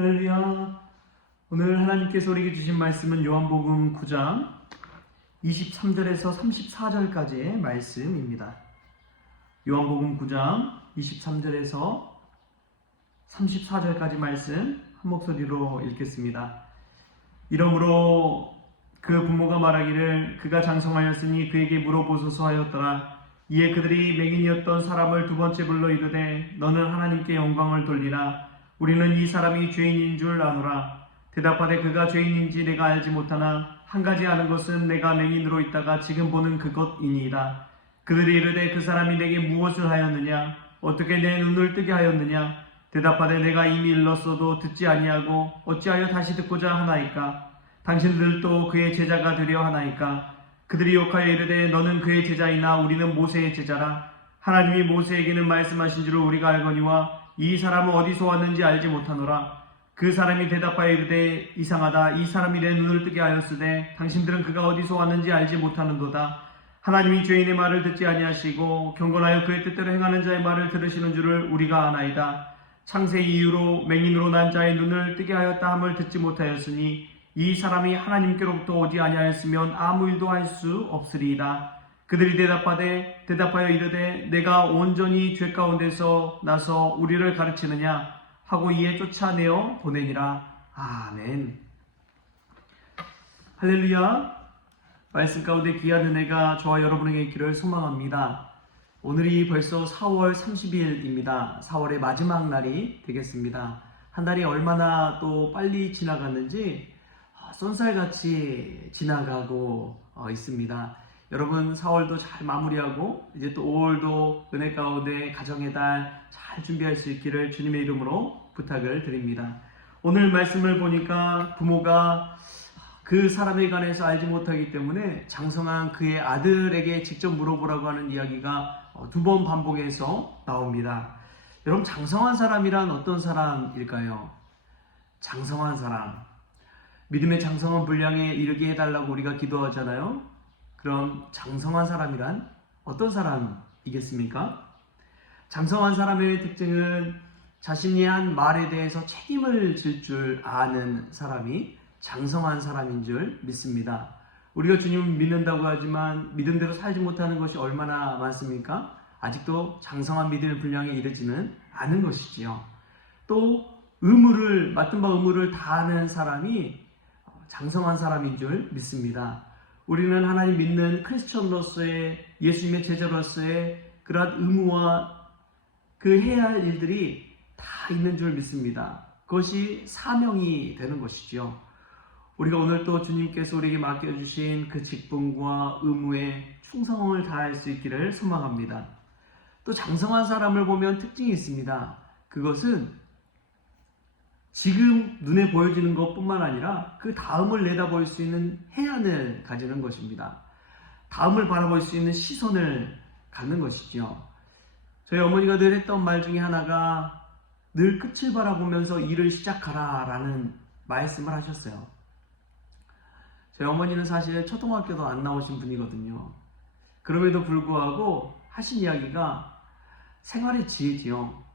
할렐루야. 오늘 하나님께서 우리에게 주신 말씀은 요한복음 9장 23절에서 34절까지의 말씀입니다. 요한복음 9장 23절에서 34절까지 말씀 한 목소리로 읽겠습니다. 이러므로 그 부모가 말하기를 그가 장성하였으니 그에게 물어보소서 하였더라. 이에 그들이 맹인이었던 사람을 두 번째 불러 이르되 너는 하나님께 영광을 돌리라. 우리는 이 사람이 죄인인 줄 아노라. 대답하되 그가 죄인인지 내가 알지 못하나 한 가지 아는 것은 내가 맹인으로 있다가 지금 보는 그것이니이다. 그들이 이르되 그 사람이 내게 무엇을 하였느냐? 어떻게 내 눈을 뜨게 하였느냐? 대답하되 내가 이미 일렀어도 듣지 아니하고 어찌하여 다시 듣고자 하나이까? 당신들도 그의 제자가 되려 하나이까? 그들이 욕하여 이르되 너는 그의 제자이나 우리는 모세의 제자라. 하나님이 모세에게는 말씀하신 줄을 우리가 알거니와 이 사람은 어디서 왔는지 알지 못하노라. 그 사람이 대답하여 이르되 이상하다. 이 사람이 내 눈을 뜨게 하였으되 당신들은 그가 어디서 왔는지 알지 못하는도다. 하나님이 죄인의 말을 듣지 아니하시고 경건하여 그의 뜻대로 행하는 자의 말을 들으시는 줄을 우리가 아나이다. 창세 이후로 맹인으로 난 자의 눈을 뜨게 하였다 함을 듣지 못하였으니 이 사람이 하나님께로부터 오지 아니하였으면 아무 일도 할 수 없으리이다. 그들이 대답하여 이르되 내가 온전히 죄 가운데서 나서 우리를 가르치느냐 하고 이에 쫓아내어 보내니라. 아멘. 할렐루야. 말씀 가운데 귀한 은혜가 저와 여러분에게 있기를 소망합니다. 오늘이 벌써 4월 30일입니다. 4월의 마지막 날이 되겠습니다. 한 달이 얼마나 또 빨리 지나갔는지 쏜살같이 지나가고 있습니다. 여러분 4월도 잘 마무리하고 이제 또 5월도 은혜 가운데 가정의 달 잘 준비할 수 있기를 주님의 이름으로 부탁을 드립니다. 오늘 말씀을 보니까 부모가 그 사람에 관해서 알지 못하기 때문에 장성한 그의 아들에게 직접 물어보라고 하는 이야기가 두 번 반복해서 나옵니다. 여러분 장성한 사람이란 어떤 사람일까요? 장성한 사람, 믿음의 장성한 분량에 이르게 해달라고 우리가 기도하잖아요. 그럼 장성한 사람이란 어떤 사람이겠습니까? 장성한 사람의 특징은 자신이 한 말에 대해서 책임을 질 줄 아는 사람이 장성한 사람인 줄 믿습니다. 우리가 주님을 믿는다고 하지만 믿음대로 살지 못하는 것이 얼마나 많습니까? 아직도 장성한 믿음의 분량에 이르지는 않은 것이지요. 또 맡은 바 의무를 다하는 사람이 장성한 사람인 줄 믿습니다. 우리는 하나님 믿는 크리스천으로서의 예수님의 제자로서의 그러한 의무와 그 해야 할 일들이 다 있는 줄 믿습니다. 그것이 사명이 되는 것이죠. 우리가 오늘 또 주님께서 우리에게 맡겨주신 그 직분과 의무에 충성을 다할 수 있기를 소망합니다. 또 장성한 사람을 보면 특징이 있습니다. 그것은 지금 눈에 보여지는 것뿐만 아니라 그 다음을 내다볼 수 있는 해안을 가지는 것입니다. 다음을 바라볼 수 있는 시선을 갖는 것이죠. 저희 어머니가 늘 했던 말 중에 하나가 늘 끝을 바라보면서 일을 시작하라 라는 말씀을 하셨어요. 저희 어머니는 사실 초등학교도 안 나오신 분이거든요. 그럼에도 불구하고 하신 이야기가 생활의 지혜지요.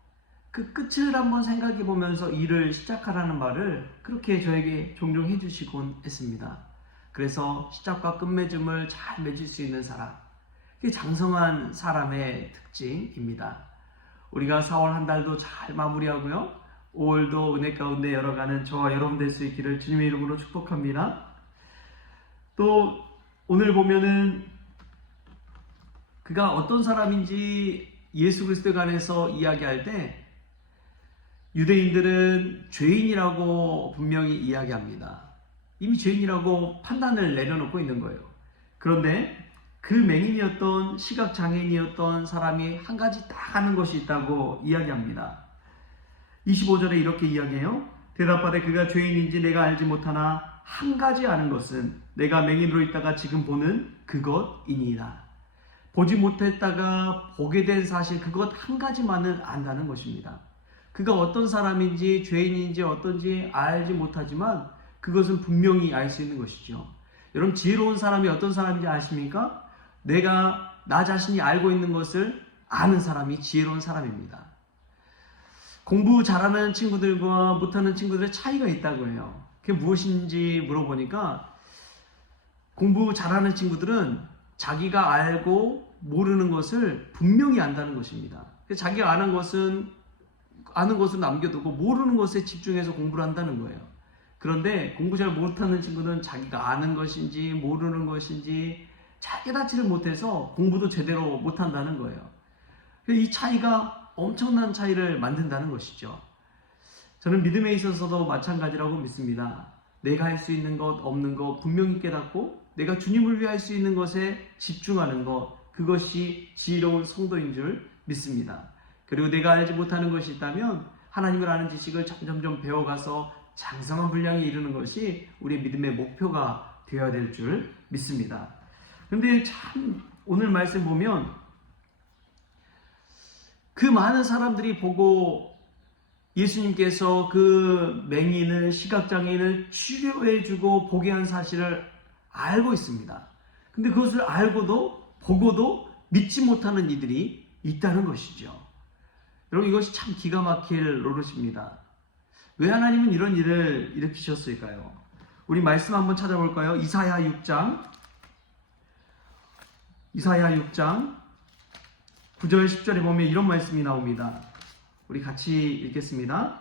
그 끝을 한번 생각해 보면서 일을 시작하라는 말을 그렇게 저에게 종종 해주시곤 했습니다. 그래서 시작과 끝맺음을 잘 맺을 수 있는 사람, 그게 장성한 사람의 특징입니다. 우리가 4월 한 달도 잘 마무리하고요, 5월도 은혜 가운데 열어가는 저와 여러분 될 수 있기를 주님의 이름으로 축복합니다. 또 오늘 보면은 그가 어떤 사람인지 예수 그리스도에 관해서 이야기할 때 유대인들은 죄인이라고 분명히 이야기합니다. 이미 죄인이라고 판단을 내려놓고 있는 거예요. 그런데 그 맹인이었던 시각장애인이었던 사람이 한 가지 딱 하는 것이 있다고 이야기합니다. 25절에 이렇게 이야기해요. 대답하되 그가 죄인인지 내가 알지 못하나 한 가지 아는 것은 내가 맹인으로 있다가 지금 보는 그것이니이다. 보지 못했다가 보게 된 사실 그것 한 가지만을 안다는 것입니다. 그가 어떤 사람인지 죄인인지 어떤지 알지 못하지만 그것은 분명히 알 수 있는 것이죠. 여러분 지혜로운 사람이 어떤 사람인지 아십니까? 내가 나 자신이 알고 있는 것을 아는 사람이 지혜로운 사람입니다. 공부 잘하는 친구들과 못하는 친구들의 차이가 있다고 해요. 그게 무엇인지 물어보니까 공부 잘하는 친구들은 자기가 알고 모르는 것을 분명히 안다는 것입니다. 자기가 아는 것은 남겨두고 모르는 것에 집중해서 공부를 한다는 거예요. 그런데 공부 잘 못하는 친구는 자기가 아는 것인지 모르는 것인지 깨닫지를 못해서 공부도 제대로 못한다는 거예요. 이 차이가 엄청난 차이를 만든다는 것이죠. 저는 믿음에 있어서도 마찬가지라고 믿습니다. 내가 할 수 있는 것 없는 것 분명히 깨닫고 내가 주님을 위해 할 수 있는 것에 집중하는 것, 그것이 지혜로운 성도인 줄 믿습니다. 그리고 내가 알지 못하는 것이 있다면 하나님을 아는 지식을 점점점 배워가서 장성한 분량에 이르는 것이 우리의 믿음의 목표가 되어야 될 줄 믿습니다. 그런데 참 오늘 말씀 보면 그 많은 사람들이 보고 예수님께서 그 맹인을, 시각장애인을 치료해주고 보게 한 사실을 알고 있습니다. 근데 그것을 알고도 보고도 믿지 못하는 이들이 있다는 것이죠. 여러분, 이것이 참 기가 막힐 노릇입니다. 왜 하나님은 이런 일을 일으키셨을까요? 우리 말씀 한번 찾아볼까요? 이사야 6장 9절 10절에 보면 이런 말씀이 나옵니다. 우리 같이 읽겠습니다.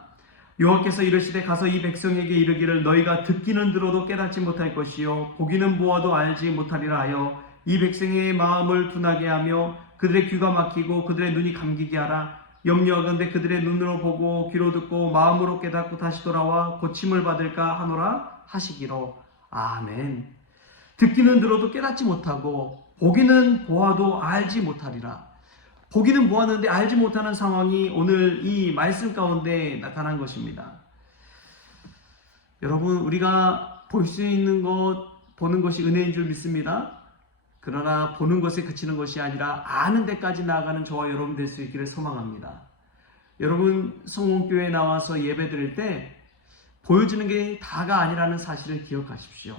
여호와께서 이르시되 가서 이 백성에게 이르기를 너희가 듣기는 들어도 깨닫지 못할 것이요 보기는 보아도 알지 못하리라 하여 이 백성의 마음을 둔하게 하며 그들의 귀가 막히고 그들의 눈이 감기게 하라. 염려하건대 그들의 눈으로 보고 귀로 듣고 마음으로 깨닫고 다시 돌아와 고침을 받을까 하노라 하시기로. 아멘. 듣기는 들어도 깨닫지 못하고 보기는 보아도 알지 못하리라. 보기는 보았는데 알지 못하는 상황이 오늘 이 말씀 가운데 나타난 것입니다. 여러분, 우리가 볼 수 있는 것, 보는 것이 은혜인 줄 믿습니다. 그러나 보는 것에 그치는 것이 아니라 아는 데까지 나아가는 저와 여러분 될 수 있기를 소망합니다. 여러분, 성공교회에 나와서 예배 드릴 때 보여주는 게 다가 아니라는 사실을 기억하십시오.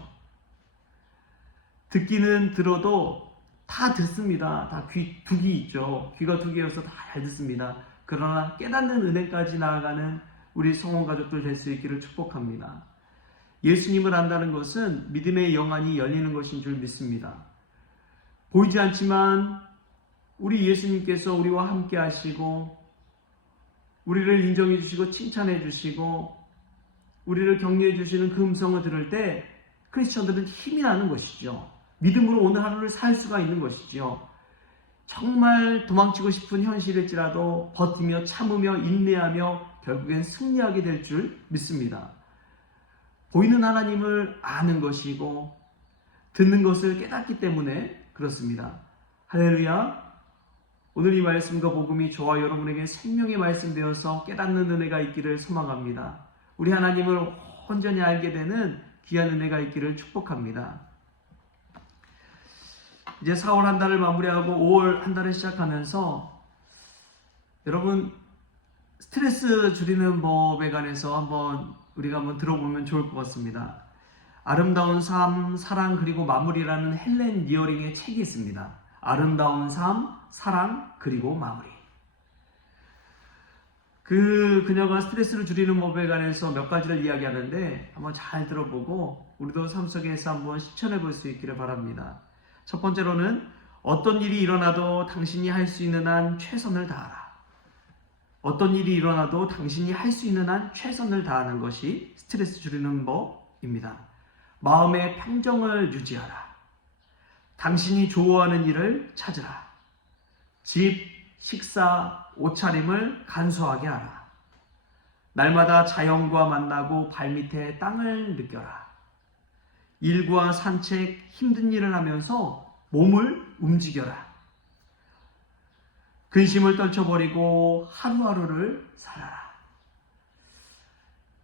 듣기는 들어도 다 듣습니다. 다 귀 두 귀 있죠. 귀가 두 개여서 다 잘 듣습니다. 그러나 깨닫는 은혜까지 나아가는 우리 성원 가족들 될 수 있기를 축복합니다. 예수님을 안다는 것은 믿음의 영안이 열리는 것인 줄 믿습니다. 보이지 않지만 우리 예수님께서 우리와 함께 하시고 우리를 인정해 주시고 칭찬해 주시고 우리를 격려해 주시는 그 음성을 들을 때 크리스천들은 힘이 나는 것이죠. 믿음으로 오늘 하루를 살 수가 있는 것이죠. 정말 도망치고 싶은 현실일지라도 버티며 참으며 인내하며 결국엔 승리하게 될 줄 믿습니다. 보이는 하나님을 아는 것이고 듣는 것을 깨닫기 때문에 그렇습니다. 할렐루야. 오늘 이 말씀과 복음이 저와 여러분에게 생명의 말씀 되어서 깨닫는 은혜가 있기를 소망합니다. 우리 하나님을 온전히 알게 되는 귀한 은혜가 있기를 축복합니다. 이제 4월 한 달을 마무리하고 5월 한 달을 시작하면서 여러분 스트레스 줄이는 법에 관해서 우리가 한번 들어보면 좋을 것 같습니다. 아름다운 삶, 사랑 그리고 마무리라는 헬렌 리어링의 책이 있습니다. 아름다운 삶, 사랑 그리고 마무리. 그녀가 스트레스를 줄이는 법에 관해서 몇 가지를 이야기하는데 한번 잘 들어보고 우리도 삶 속에서 한번 실천해 볼 수 있기를 바랍니다. 첫 번째로는 어떤 일이 일어나도 당신이 할 수 있는 한 최선을 다하라. 어떤 일이 일어나도 당신이 할 수 있는 한 최선을 다하는 것이 스트레스 줄이는 법입니다. 마음의 평정을 유지하라. 당신이 좋아하는 일을 찾으라. 집, 식사, 옷차림을 간소하게 하라. 날마다 자연과 만나고 발밑에 땅을 느껴라. 일과 산책, 힘든 일을 하면서 몸을 움직여라. 근심을 떨쳐버리고 하루하루를 살아라.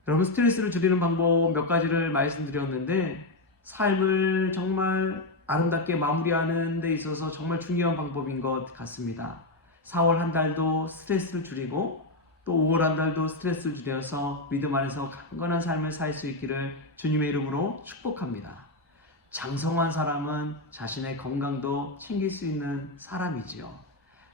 여러분, 스트레스를 줄이는 방법 몇 가지를 말씀드렸는데 삶을 정말 아름답게 마무리하는 데 있어서 정말 중요한 방법인 것 같습니다. 4월 한 달도 스트레스를 줄이고 또 5월 한 달도 스트레스를 줄여서 믿음 안에서 강건한 삶을 살 수 있기를 주님의 이름으로 축복합니다. 장성한 사람은 자신의 건강도 챙길 수 있는 사람이지요.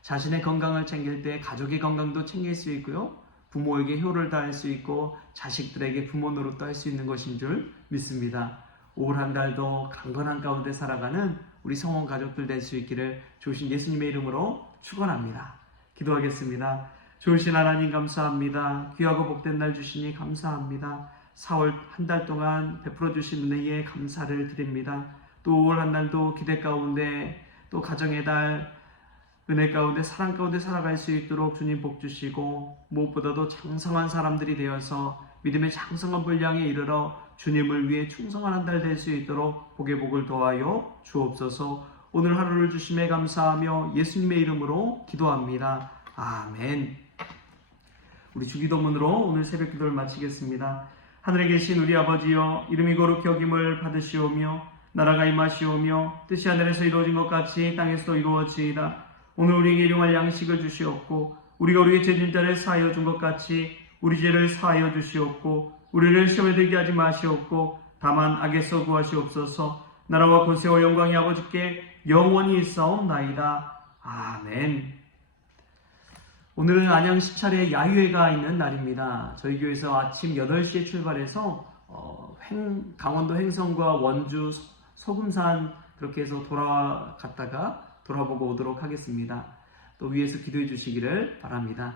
자신의 건강을 챙길 때 가족의 건강도 챙길 수 있고요. 부모에게 효를 다할 수 있고 자식들에게 부모 노릇도 할 수 있는 것인 줄 믿습니다. 올 한 달도 강건한 가운데 살아가는 우리 성원 가족들 될 수 있기를 주신 예수님의 이름으로 축원합니다. 기도하겠습니다. 좋으신 하나님 감사합니다. 귀하고 복된 날 주시니 감사합니다. 4월 한 달 동안 베풀어 주신 은혜에 감사를 드립니다. 또 올 한 달도 기대 가운데 또 가정의 달 은혜 가운데 사랑 가운데 살아갈 수 있도록 주님 복 주시고 무엇보다도 장성한 사람들이 되어서 믿음의 장성한 분량에 이르러 주님을 위해 충성한 한 달 될 수 있도록 복의 복을 더하여 주옵소서. 오늘 하루를 주심에 감사하며 예수님의 이름으로 기도합니다. 아멘. 우리 주기도문으로 오늘 새벽 기도를 마치겠습니다. 하늘에 계신 우리 아버지여, 이름이 거룩히 여김을 받으시오며 나라가 임하시오며 뜻이 하늘에서 이루어진 것 같이 땅에서도 이루어지이다. 오늘 우리에게 일용할 양식을 주시옵고 우리가 우리의 죄진 자를 사하여 준 것 같이 우리 죄를 사하여 주시옵고 우리를 시험에 들게 하지 마시옵고 다만 악에서 구하시옵소서. 나라와 권세와 영광이 아버지께 영원히 있사옵나이다. 아멘. 오늘은 안양 시찰에 야유회가 있는 날입니다. 저희 교회에서 아침 8시에 출발해서 강원도 횡성과 원주, 소금산 그렇게 해서 돌아갔다가 돌아보고 오도록 하겠습니다. 또 위에서 기도해 주시기를 바랍니다.